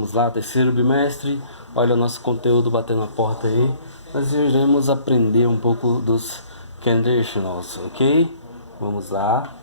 vamos lá, terceiro bimestre. Olha o nosso conteúdo batendo na porta aí. Nós iremos aprender um pouco dos conditionals, ok? Vamos lá.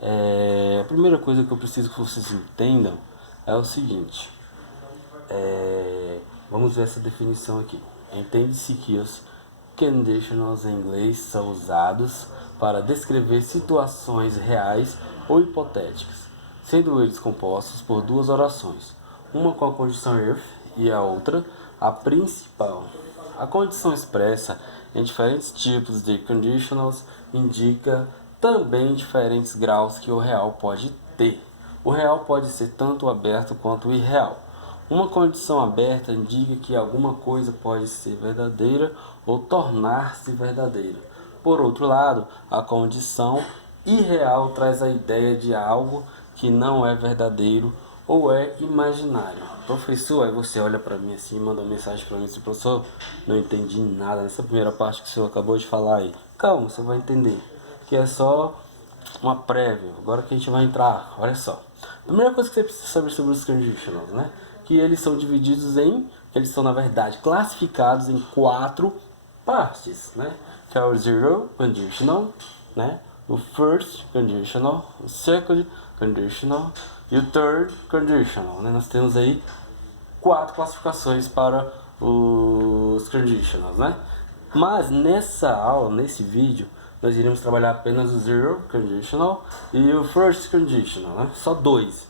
A primeira coisa que eu preciso que vocês entendam é o seguinte. Vamos ver essa definição aqui. Entende-se que os conditionals em inglês são usados para descrever situações reais ou hipotéticas, sendo eles compostos por duas orações, uma com a condição if e a outra, a principal. A condição expressa em diferentes tipos de conditionals indica também diferentes graus que o real pode ter. O real pode ser tanto aberto quanto irreal. Uma condição aberta indica que alguma coisa pode ser verdadeira ou tornar-se verdadeira. Por outro lado, a condição irreal traz a ideia de algo que não é verdadeiro ou é imaginário. Professor, aí você olha para mim assim e manda uma mensagem para mim assim: professor, não entendi nada nessa primeira parte que o senhor acabou de falar aí. Calma, você vai entender, que é só uma prévia. Agora que a gente vai entrar, olha só. A primeira coisa que você precisa saber sobre os conditionals, né? Que eles são divididos eles são na verdade classificados em 4 partes, né? Que é o zero conditional, né? O first conditional, o second conditional e o third conditional, né? Nós temos aí 4 classificações para os conditionals, né? Mas nessa aula, nesse vídeo, nós iremos trabalhar apenas o zero conditional e o first conditional, né? Só 2.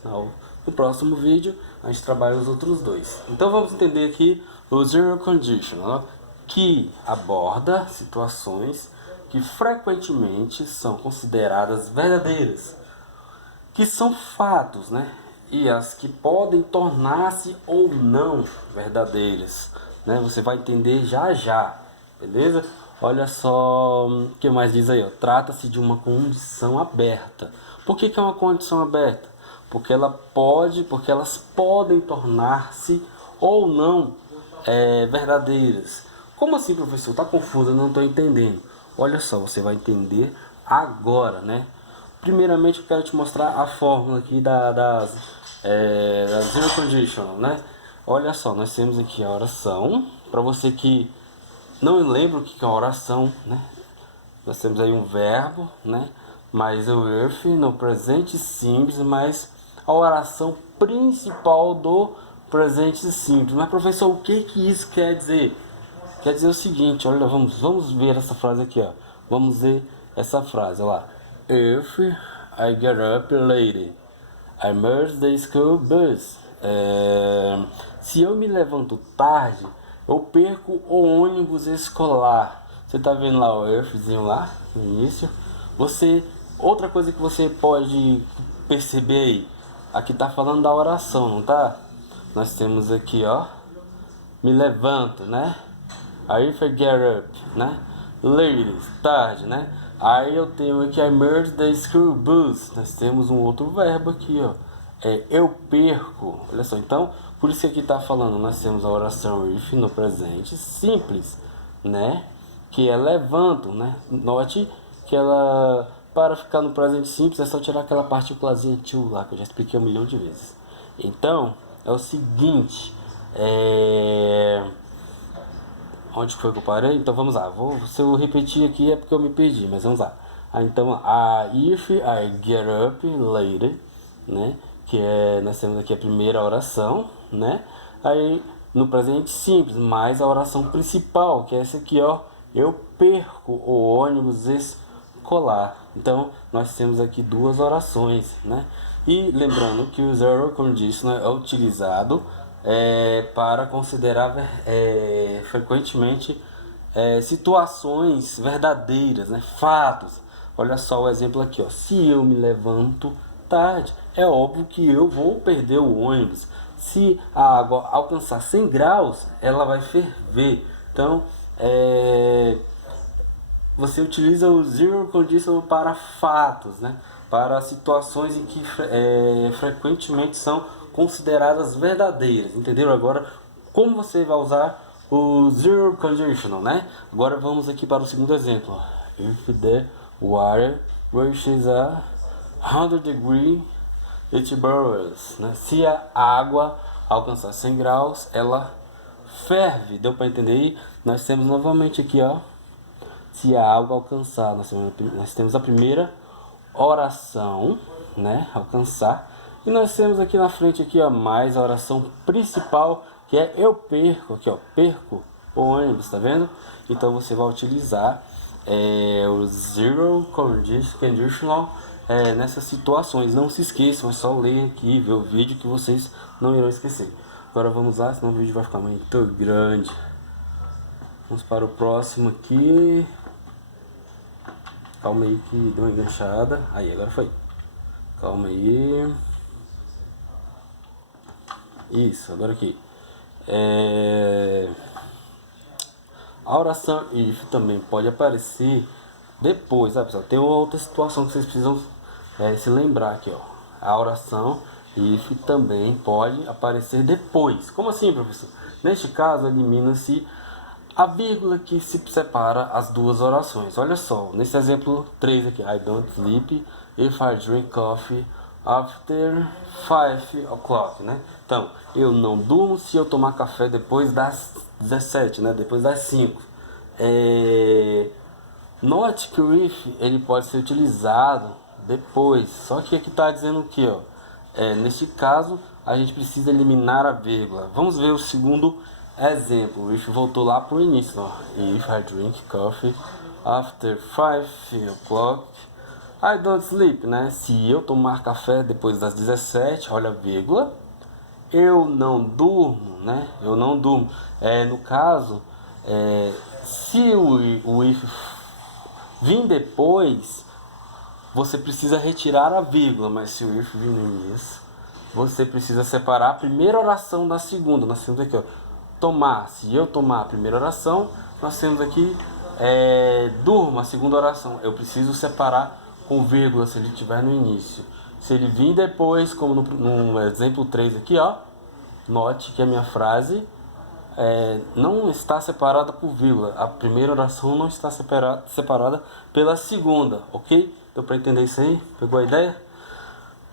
No próximo vídeo a gente trabalha os outros 2. Então vamos entender aqui o zero conditional, né? Que aborda situações que frequentemente são consideradas verdadeiras, que são fatos, né? E as que podem tornar-se ou não verdadeiras, né? Você vai entender já já, beleza? Olha só o que mais diz aí, ó. Trata-se de uma condição aberta. Por que é uma condição aberta? Porque elas podem tornar-se ou não verdadeiras. Como assim, professor? Tá confuso, eu não estou entendendo. Olha só, você vai entender agora, né? Primeiramente eu quero te mostrar a fórmula aqui da zero conditional, né? Olha só, nós temos aqui a oração. Para você que não lembra o que é uma oração, né? Nós temos aí um verbo, né? Mais o if no presente simples, mais a oração principal do presente simples. Mas professor, o que isso quer dizer? Quer dizer o seguinte, olha, vamos ver essa frase aqui, ó. Vamos ver essa frase, olha lá. If I get up late, I miss the school bus. Se eu me levanto tarde, eu perco o ônibus escolar. Você tá vendo lá o ifzinho lá no início? Outra coisa que você pode perceber aí, aqui tá falando da oração, não tá? Nós temos aqui, ó, me levanto, né? Aí if I get up, né? Ladies, tarde, né? Aí eu tenho aqui I merge the school bus. Nós temos um outro verbo aqui, ó. Eu perco. Olha só, então, por isso que aqui tá falando, nós temos a oração if no presente simples, né? Que é levanto, né? Note que ela, para ficar no presente simples, é só tirar aquela partículazinha to lá, que eu já expliquei 1.000.000 de vezes. Então, é o seguinte, onde foi que eu parei? Então vamos lá. Se eu repetir aqui é porque eu me perdi, mas vamos lá. Então, if I get up later, né? Que nós temos aqui a primeira oração, né? Aí no presente simples, mais a oração principal, que é essa aqui, ó. Eu perco o ônibus escolar. Então nós temos aqui 2 orações, né? E lembrando que o zero conditional é utilizado para considerar frequentemente situações verdadeiras, né? Fatos. Olha só o exemplo aqui, ó. Se eu me levanto tarde, é óbvio que eu vou perder o ônibus. Se a água alcançar 100 graus, ela vai ferver. Então, você utiliza o zero conditional para fatos, né? Para situações em que frequentemente são consideradas verdadeiras. Entenderam agora como você vai usar o zero conditional, né? Agora vamos aqui para o segundo exemplo. If the water reaches a 100 degrees, it boils, né? Se a água alcançar 100 graus, ela ferve. Deu para entender aí? Nós temos novamente aqui, ó, se a água alcançar, nós temos a primeira oração, né, alcançar, e nós temos aqui na frente aqui, ó, mais a oração principal, que é eu perco, aqui, ó, perco o ônibus, tá vendo? Então você vai utilizar o zero conditional nessas situações. Não se esqueçam, é só ler aqui, ver o vídeo que vocês não irão esquecer. Agora vamos lá, senão o vídeo vai ficar muito grande. Vamos para o próximo aqui. Calma aí que deu uma enganchada. Aí, agora foi. Calma aí. Isso, agora aqui. A oração if também pode aparecer depois, sabe, pessoal? Tem outra situação que vocês precisam se lembrar aqui, ó. A oração if também pode aparecer depois. Como assim, professor? Neste caso, elimina-se a vírgula que se separa as duas orações. Olha só, nesse exemplo 3 aqui, I don't sleep if I drink coffee after 5 o'clock, né? Então, eu não durmo se eu tomar café depois das 17, né? Depois das 5. Note que o if ele pode ser utilizado depois, só que aqui está dizendo o que, ó? Neste caso, a gente precisa eliminar a vírgula. Vamos ver o segundo exemplo. O if voltou lá para o início, ó. If I drink coffee after 5 o'clock, I don't sleep, né? Se eu tomar café depois das 17, olha a vírgula, eu não durmo, né? Eu não durmo. No caso, se o if vir depois, você precisa retirar a vírgula, mas se o if vir no início, você precisa separar a primeira oração da segunda. Nós temos aqui, ó, tomar. Se eu tomar a primeira oração, nós temos aqui durma, a segunda oração. Eu preciso separar com vírgula se ele estiver no início. Se ele vir depois, como no exemplo 3 aqui, ó, note que a minha frase não está separada por vírgula. A primeira oração não está separada pela segunda, ok? Deu para entender isso aí? Pegou a ideia?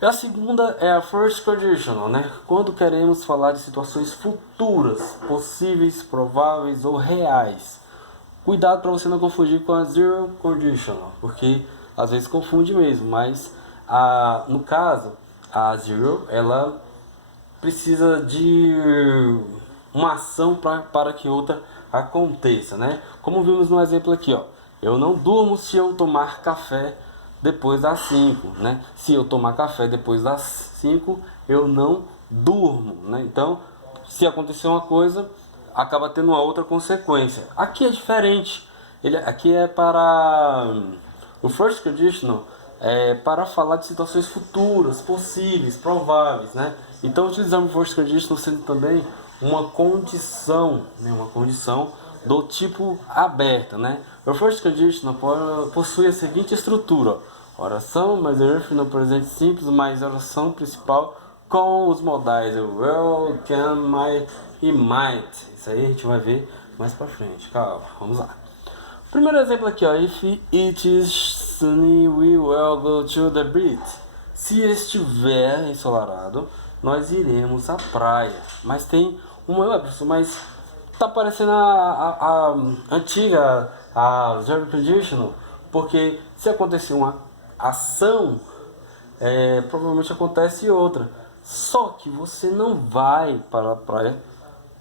E a segunda é a first conditional, né? Quando queremos falar de situações futuras, possíveis, prováveis ou reais. Cuidado para você não confundir com a zero conditional, porque às vezes confunde mesmo, mas no caso, a zero, ela precisa de uma ação para que outra aconteça, né? Como vimos no exemplo aqui, ó. Eu não durmo se eu tomar café depois das 5, né? Se eu tomar café depois das 5, eu não durmo, né? Então, se acontecer uma coisa, acaba tendo uma outra consequência. Aqui é diferente. Aqui é para o first conditional, para falar de situações futuras, possíveis, prováveis, né? Então utilizamos o first conditional sendo também uma condição, né? Uma condição do tipo aberta, né? O first conditional possui a seguinte estrutura: oração mais if no presente simples mais oração principal com os modais will, can, might e might. Isso aí a gente vai ver mais pra frente. Calma, vamos lá. Primeiro exemplo aqui, ó. If it is sunny, we will go to the beach. Se estiver ensolarado, nós iremos à praia. Mas tem mas tá parecendo a antiga, a zero conditional, porque se acontecer uma ação, provavelmente acontece outra. Só que você não vai para a praia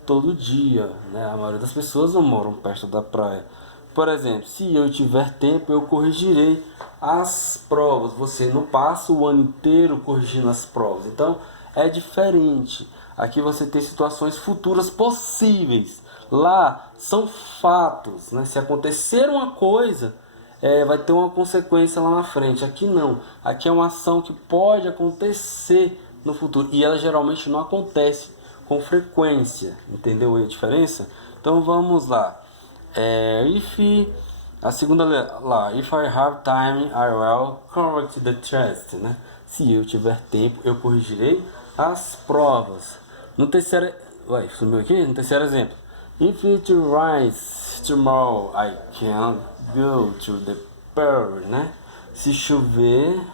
todo dia, né? A maioria das pessoas não moram perto da praia. Por exemplo, se eu tiver tempo, eu corrigirei as provas. Você não passa o ano inteiro corrigindo as provas. Então, é diferente. Aqui você tem situações futuras possíveis. Lá são fatos, né? Se acontecer uma coisa, vai ter uma consequência lá na frente. Aqui não. Aqui é uma ação que pode acontecer no futuro. E ela geralmente não acontece com frequência. Entendeu a diferença? Então vamos lá. A segunda lá, if I have time, I will correct the test, né? Se eu tiver tempo, eu corrigirei as provas. No terceiro, sumiu aqui? No terceiro exemplo, if it rains tomorrow, I can go to the party, né? Se chover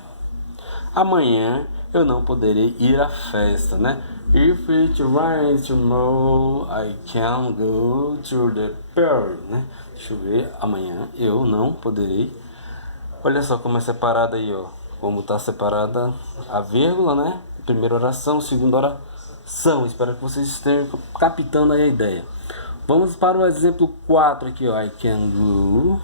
amanhã, eu não poderei ir à festa, né? If it rains tomorrow, I can go to the party, né? Deixa eu ver, amanhã eu não poderei. Olha só como é separada aí, ó. Como tá separada a vírgula, né? Primeira oração, segunda oração. Espero que vocês estejam captando aí a ideia. Vamos para o exemplo 4 aqui, ó. I can go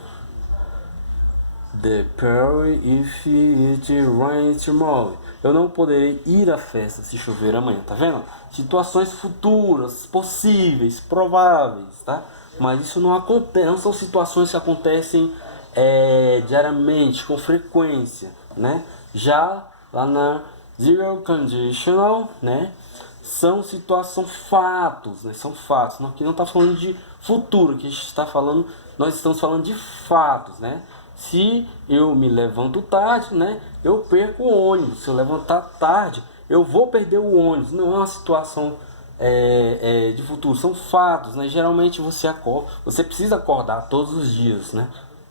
the party if it rains tomorrow. Eu não poderei ir à festa se chover amanhã, tá vendo? Situações futuras, possíveis, prováveis, tá? Mas isso não acontece, não são situações que acontecem diariamente, com frequência, né? Já lá na zero conditional, né? São situações, fatos, né? São fatos. Aqui não está falando de futuro, que a gente está falando, nós estamos falando de fatos, né? Se eu me levanto tarde, né? Eu perco o ônibus. Se eu levantar tarde, eu vou perder o ônibus. Não é uma situação de futuro, são fatos, né? Geralmente você precisa acordar todos os dias, né?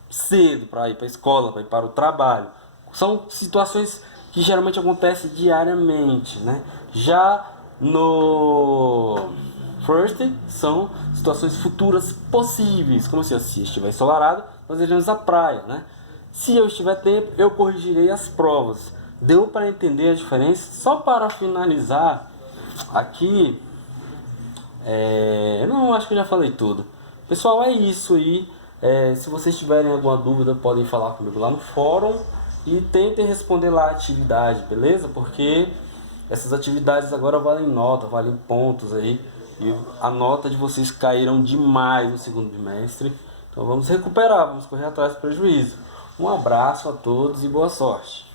Cedo para ir para a escola, para ir para o trabalho. São situações que geralmente acontecem diariamente, né? Já no first são situações futuras possíveis, como assim, se estiver ensolarado, nós iremos à praia, né? Se eu estiver tempo, eu corrigirei as provas. Deu para entender a diferença? Só para finalizar, aqui, não, acho que eu já falei tudo. Pessoal, é isso aí. Se vocês tiverem alguma dúvida, podem falar comigo lá no fórum e tentem responder lá a atividade, beleza? Porque essas atividades agora valem nota, valem pontos aí. E a nota de vocês caíram demais no segundo bimestre. Então vamos recuperar, vamos correr atrás do prejuízo. Um abraço a todos e boa sorte.